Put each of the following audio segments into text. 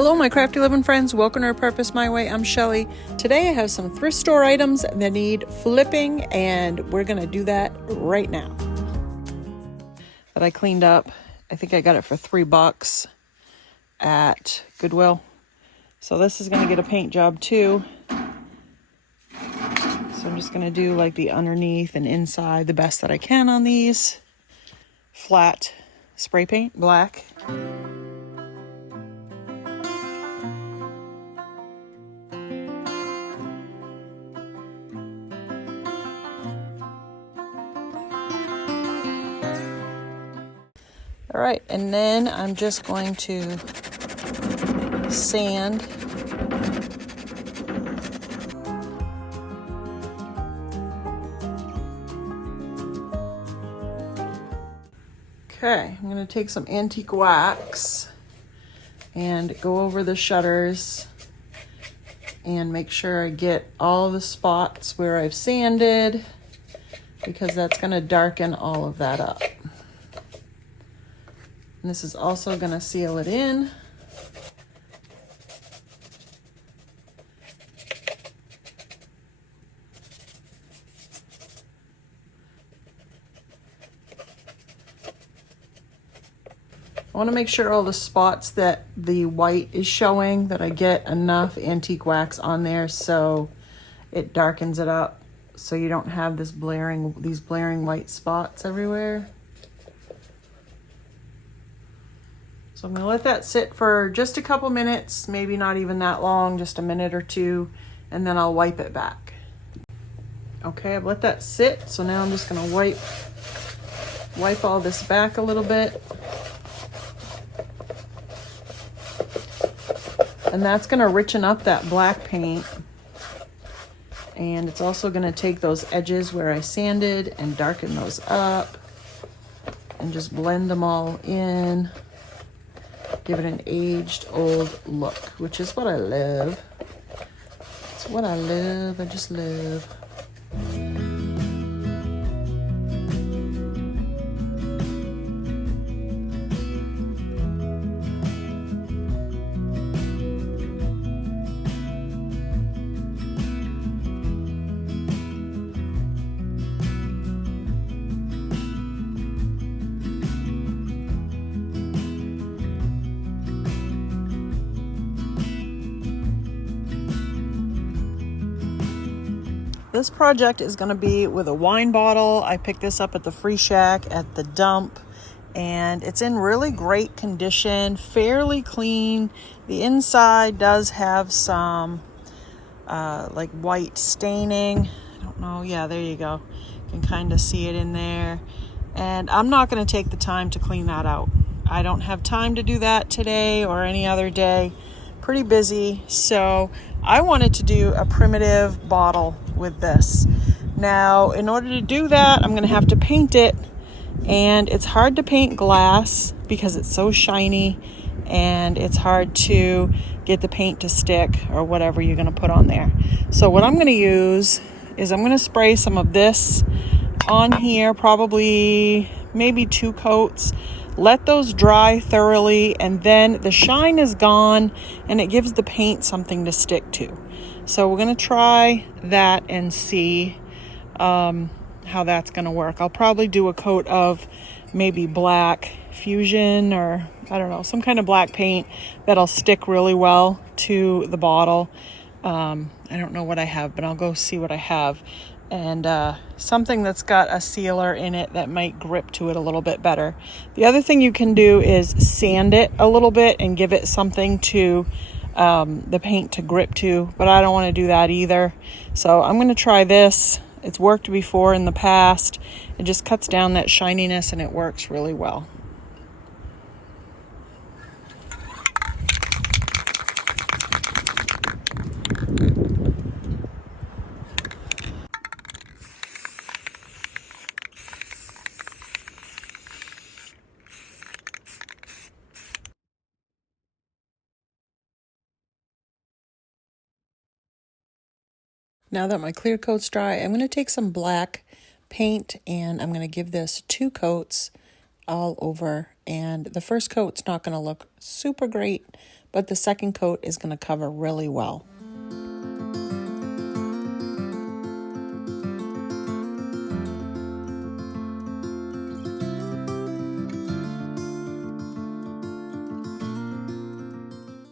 Hello my crafty living friends, welcome to Repurpose My Way. I'm Shelly. Today I have some thrift store items that need flipping and we're going to do that right now. That I cleaned up. I think I got it for $3 at Goodwill. So this is going to get a paint job too. So I'm just going to do like the underneath and inside the best that I can on these. Flat spray paint, black. All right, and then I'm just going to sand. Okay, I'm going to take some antique wax and go over the shutters and make sure I get all the spots where I've sanded, because that's going to darken all of that up. And this is also going to seal it in. I want to make sure all the spots that the white is showing, that I get enough antique wax on there so it darkens it up, so you don't have these blaring white spots everywhere. So I'm going to let that sit for just a couple minutes, maybe not even that long, just a minute or two, and then I'll wipe it back. Okay, I've let that sit, so now I'm just going to wipe all this back a little bit. And that's going to richen up that black paint. And it's also going to take those edges where I sanded and darken those up and just blend them all in. Give it an aged old look, which is what I love. It's what I love. I just love. This project is going to be with a wine bottle. I picked this up at the Free Shack at the dump, and it's in really great condition, fairly clean. The inside does have some like white staining. I don't know. Yeah, there you go. You can kind of see it in there. And I'm not going to take the time to clean that out. I don't have time to do that today or any other day. Pretty busy, so I wanted to do a primitive bottle with this. Now, in order to do that, I'm going to have to paint it, and it's hard to paint glass because it's so shiny, and it's hard to get the paint to stick or whatever you're going to put on there. So what I'm going to use is I'm going to spray some of this on here, probably maybe 2 coats. Let those dry thoroughly, and then the shine is gone and it gives the paint something to stick to. So we're going to try that and see how that's going to work. I'll probably do a coat of maybe black fusion, or I don't know, some kind of black paint that'll stick really well to the bottle. I don't know what I have, but I'll go see what I have. And something that's got a sealer in it that might grip to it a little bit better. The other thing you can do is sand it a little bit and give it something to the paint to grip to, but I don't want to do that either. So I'm going to try this. It's worked before in the past. It just cuts down that shininess and it works really well. Now that my clear coat's dry, I'm going to take some black paint and I'm going to give this 2 coats all over. And the first coat's not going to look super great, but the second coat is going to cover really well.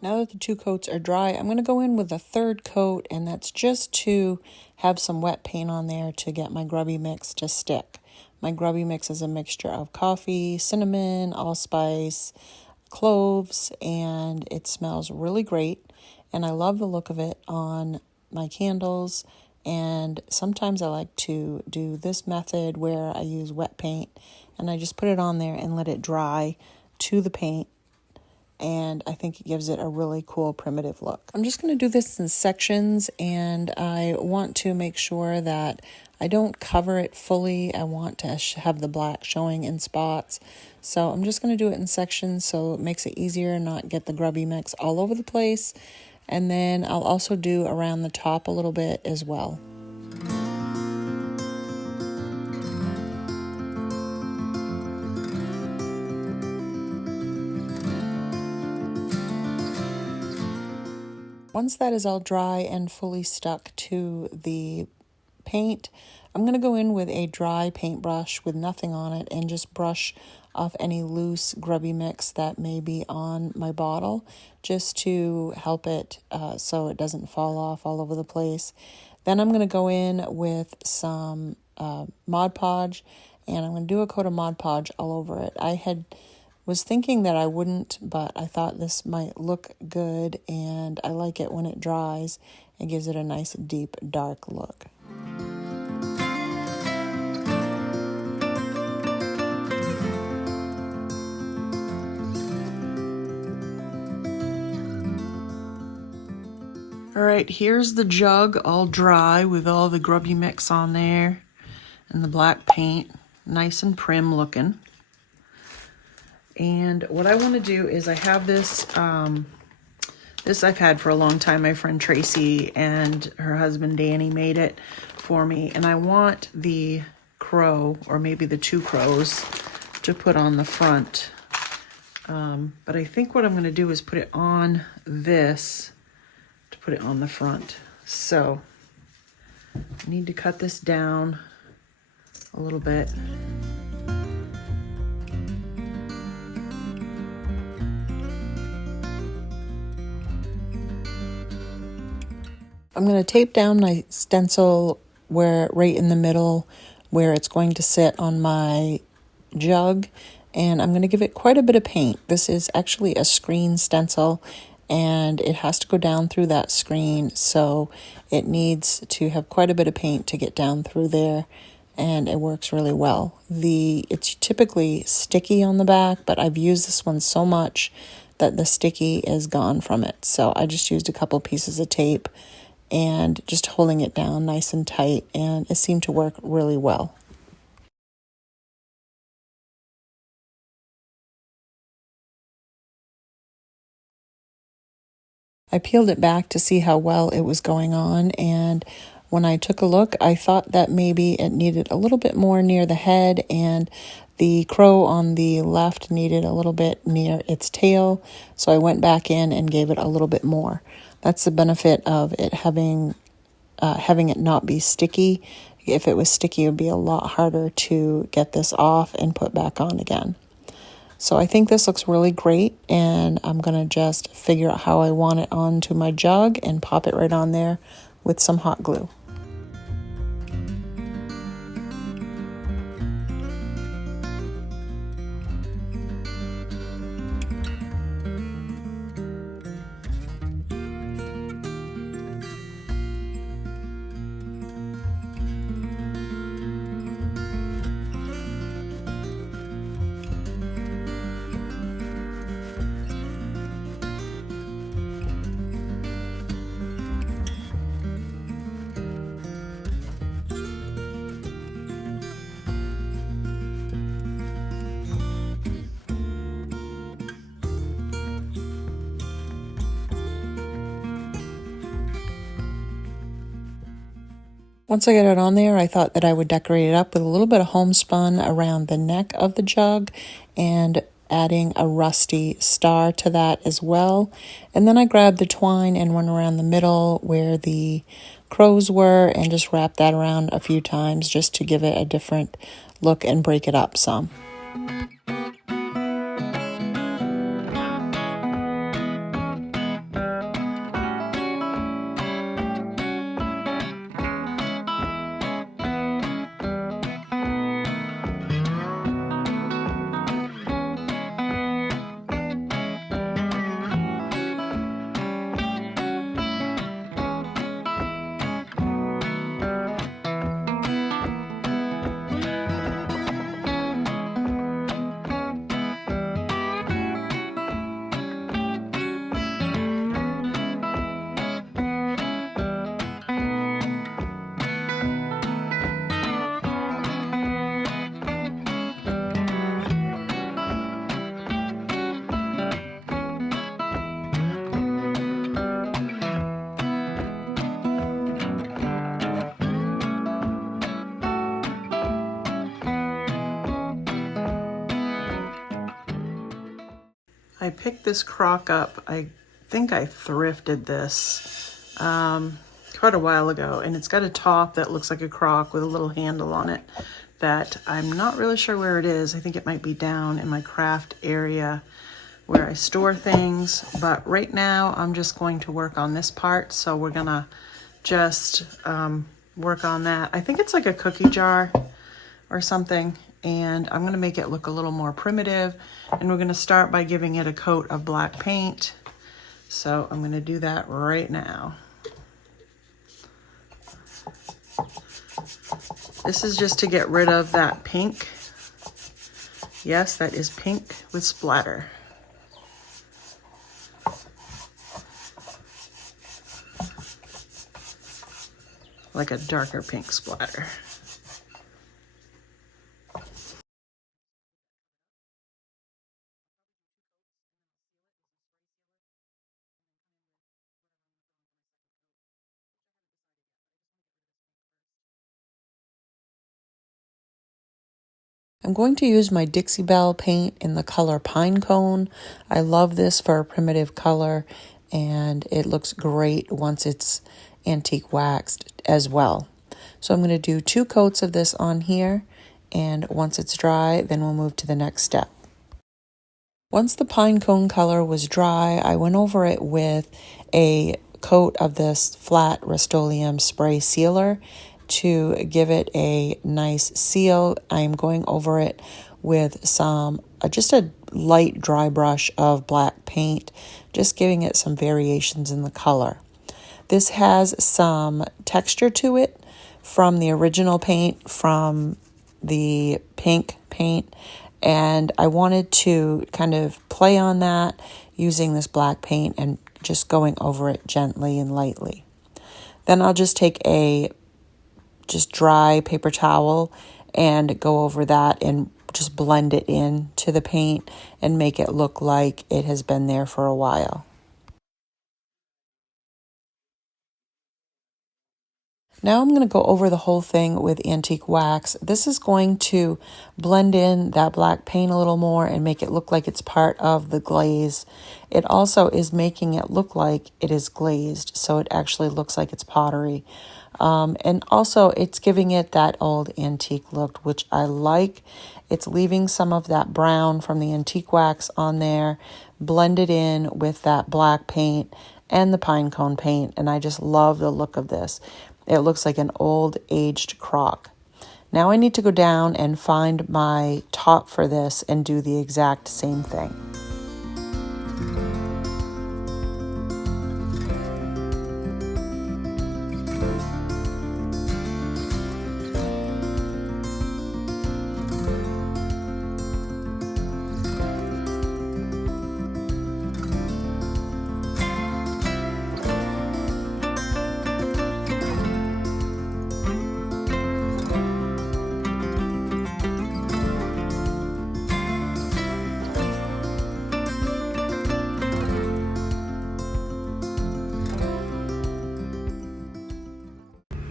Now that the 2 coats are dry, I'm going to go in with a third coat, and that's just to have some wet paint on there to get my grubby mix to stick. My grubby mix is a mixture of coffee, cinnamon, allspice, cloves, and it smells really great. And I love the look of it on my candles. And sometimes I like to do this method where I use wet paint and I just put it on there and let it dry to the paint. And I think it gives it a really cool primitive look. I'm just going to do this in sections, and I want to make sure that I don't cover it fully. I want to have the black showing in spots. So I'm just going to do it in sections so it makes it easier and not get the grubby mix all over the place. And then I'll also do around the top a little bit as well. Once that is all dry and fully stuck to the paint, I'm going to go in with a dry paintbrush with nothing on it and just brush off any loose grubby mix that may be on my bottle, just to help it so it doesn't fall off all over the place. Then I'm going to go in with some Mod Podge, and I'm going to do a coat of Mod Podge all over it. Was thinking that I wouldn't, but I thought this might look good, and I like it when it dries. It gives it a nice deep dark look. All right, here's the jug all dry with all the grubby mix on there and the black paint, nice and prim looking. And what I want to do is I have this, this I've had for a long time. My friend Tracy and her husband Danny made it for me. And I want the crow, or maybe the 2 crows, to put on the front. But I think what I'm going to do is put it on this to put it on the front. So I need to cut this down a little bit. I'm going to tape down my stencil right in the middle where it's going to sit on my jug, and I'm going to give it quite a bit of paint. This is actually a screen stencil, and it has to go down through that screen, so it needs to have quite a bit of paint to get down through there, and it works really well. It's typically sticky on the back, but I've used this one so much that the sticky is gone from it. So I just used a couple pieces of tape and just holding it down nice and tight, and it seemed to work really well. I peeled it back to see how well it was going on, and when I took a look, I thought that maybe it needed a little bit more near the head, and the crow on the left needed a little bit near its tail, so I went back in and gave it a little bit more. That's the benefit of it having it not be sticky. If it was sticky, it would be a lot harder to get this off and put back on again. So I think this looks really great, and I'm going to just figure out how I want it onto my jug and pop it right on there with some hot glue. Once I got it on there, I thought that I would decorate it up with a little bit of homespun around the neck of the jug and adding a rusty star to that as well. And then I grabbed the twine and went around the middle where the crows were and just wrapped that around a few times just to give it a different look and break it up some. I picked this crock up. I think I thrifted this quite a while ago, and it's got a top that looks like a crock with a little handle on it that I'm not really sure where it is. I think it might be down in my craft area where I store things, but right now I'm just going to work on this part, so we're gonna just work on that. I think it's like a cookie jar or something, and I'm going to make it look a little more primitive, and we're going to start by giving it a coat of black paint. So I'm going to do that right now. This is just to get rid of that pink. Yes, that is pink with splatter. Like a darker pink splatter. I'm going to use my Dixie Belle paint in the color Pine Cone. I love this for a primitive color, and it looks great once it's antique waxed as well. So I'm going to do 2 coats of this on here, and once it's dry, then we'll move to the next step. Once the Pine Cone color was dry, I went over it with a coat of this flat Rust-Oleum spray sealer to give it a nice seal. I'm going over it with some, just a light dry brush of black paint, just giving it some variations in the color. This has some texture to it from the original paint, from the pink paint, and I wanted to kind of play on that using this black paint and just going over it gently and lightly. Then I'll just take a dry paper towel and go over that and just blend it in to the paint and make it look like it has been there for a while. Now I'm going to go over the whole thing with antique wax. This is going to blend in that black paint a little more and make it look like it's part of the glaze. It also is making it look like it is glazed, so it actually looks like it's pottery. And also it's giving it that old antique look, which I like. It's leaving some of that brown from the antique wax on there, blended in with that black paint and the pine cone paint, and I just love the look of this. It looks like an old aged crock. Now I need to go down and find my top for this and do the exact same thing.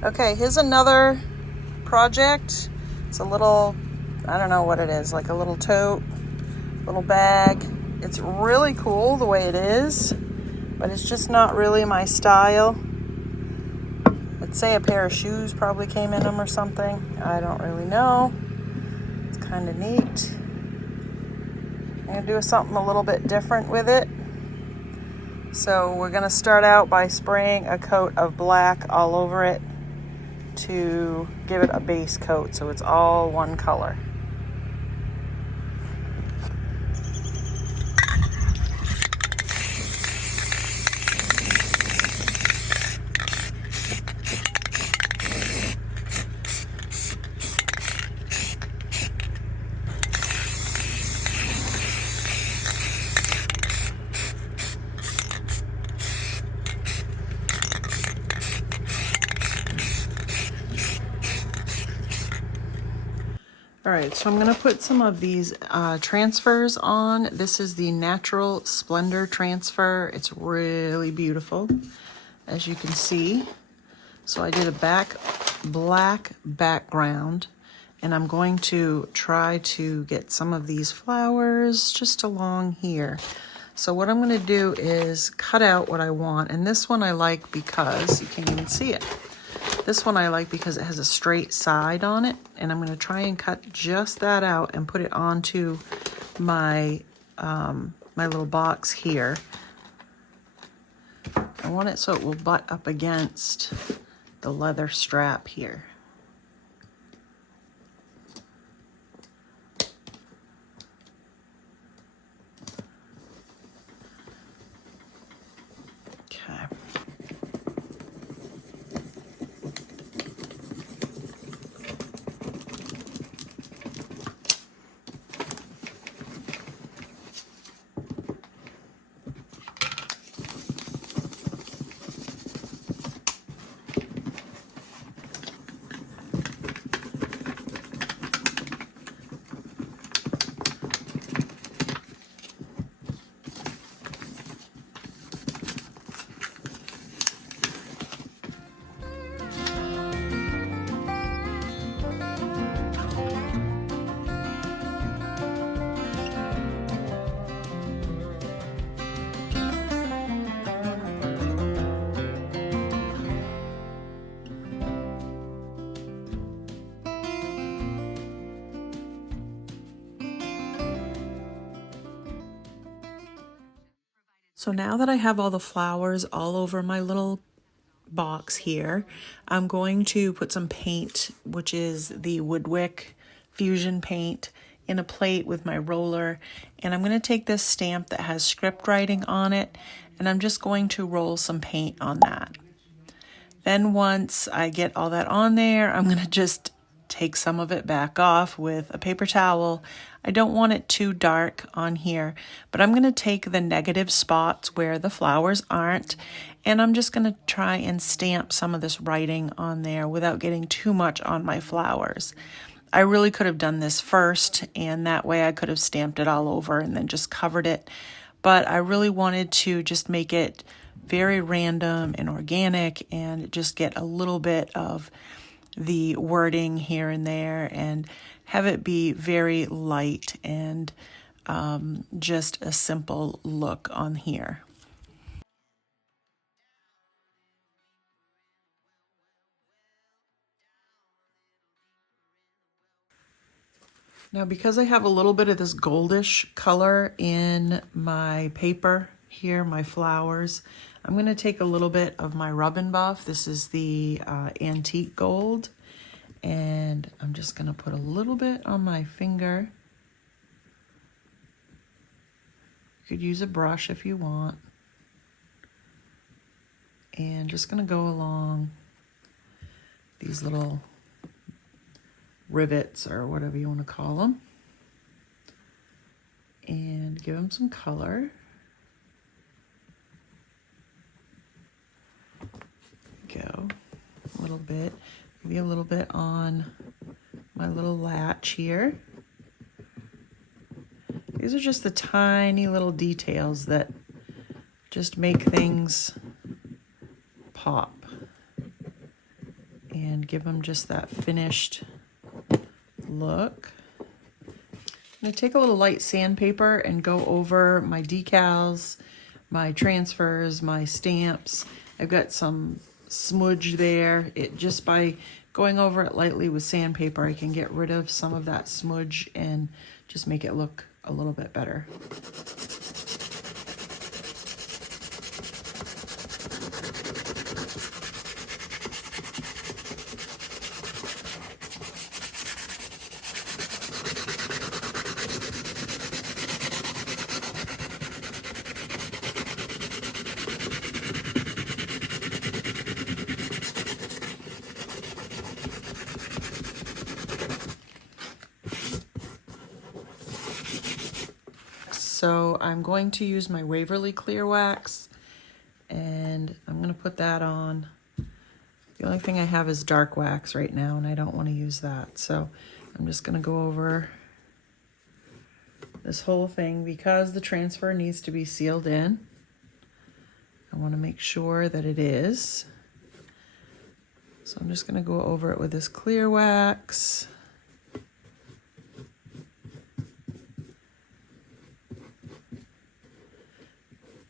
Okay, here's another project. It's a little, I don't know what it is, like a little tote little bag. It's really cool the way it is, but it's just not really my style. I'd say a pair of shoes probably came in them or something. I don't really know. It's kind of neat. I'm going to do something a little bit different with it. So we're going to start out by spraying a coat of black all over it to give it a base coat so it's all one color. All right, so I'm going to put some of these transfers on. This is the Natural Splendor transfer. It's really beautiful, as you can see. So I did a black background, and I'm going to try to get some of these flowers just along here. So what I'm going to do is cut out what I want, and this one I like because you can't even see it. This one I like because it has a straight side on it, and I'm going to try and cut just that out and put it onto my my little box here. I want it so it will butt up against the leather strap here. Okay. So now that I have all the flowers all over my little box here, I'm going to put some paint, which is the Woodwick Fusion paint, in a plate with my roller. And I'm going to take this stamp that has script writing on it, and I'm just going to roll some paint on that. Then once I get all that on there, I'm going to just take some of it back off with a paper towel. I don't want it too dark on here, but I'm going to take the negative spots where the flowers aren't, and I'm just going to try and stamp some of this writing on there without getting too much on my flowers. I really could have done this first, and that way I could have stamped it all over and then just covered it, but I really wanted to just make it very random and organic and just get a little bit of the wording here and there and have it be very light and just a simple look on here. Now, because I have a little bit of this goldish color in my paper here, my flowers, I'm going to take a little bit of my Rub and Buff. This is the antique gold, and I'm just going to put a little bit on my finger. You could use a brush if you want. And just going to go along these little rivets or whatever you want to call them, and give them some color. Go a little bit, maybe a little bit on my little latch here. These are just the tiny little details that just make things pop and give them just that finished look. I'm gonna take a little light sandpaper and go over my decals, my transfers, my stamps. I've got some smudge there. Just by going over it lightly with sandpaper, I can get rid of some of that smudge and just make it look a little bit better. So I'm going to use my Waverly clear wax, and I'm going to put that on. The only thing I have is dark wax right now, and I don't want to use that. So I'm just going to go over this whole thing because the transfer needs to be sealed in. I want to make sure that it is. So I'm just going to go over it with this clear wax.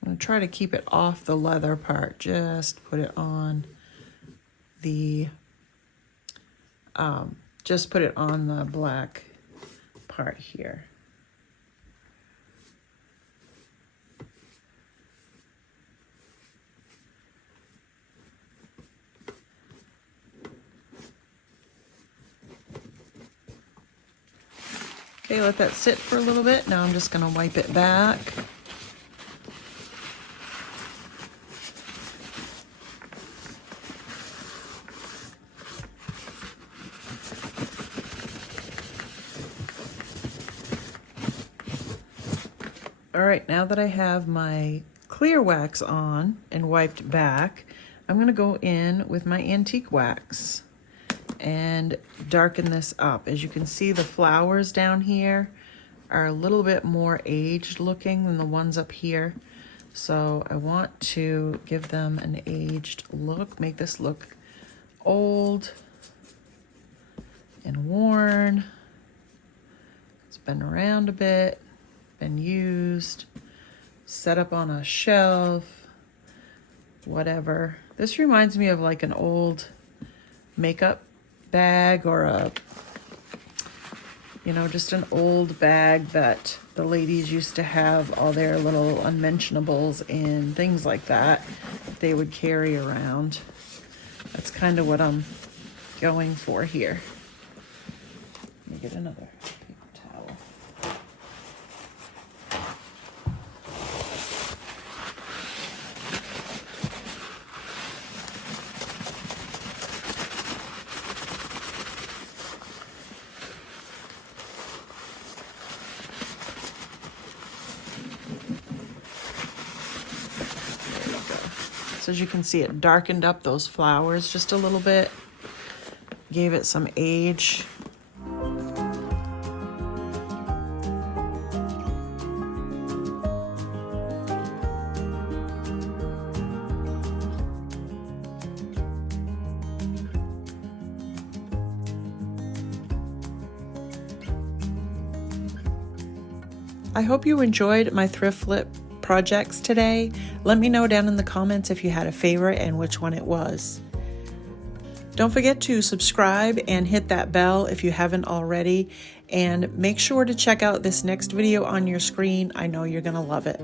I'm going to try to keep it off the leather part. Just put it on the black part here. Okay, let that sit for a little bit. Now I'm just going to wipe it back. All right, now that I have my clear wax on and wiped back, I'm going to go in with my antique wax and darken this up. As you can see, the flowers down here are a little bit more aged looking than the ones up here. So I want to give them an aged look, make this look old and worn. It's been around a bit. Been used, set up on a shelf, whatever. This reminds me of like an old makeup bag or just an old bag that the ladies used to have all their little unmentionables and things like that they would carry around. That's kind of what I'm going for here. Let me get another. As you can see, it darkened up those flowers just a little bit, gave it some age. I hope you enjoyed my thrift flip projects today. Let me know down in the comments if you had a favorite and which one it was. Don't forget to subscribe and hit that bell if you haven't already, and make sure to check out this next video on your screen. I know you're gonna love it.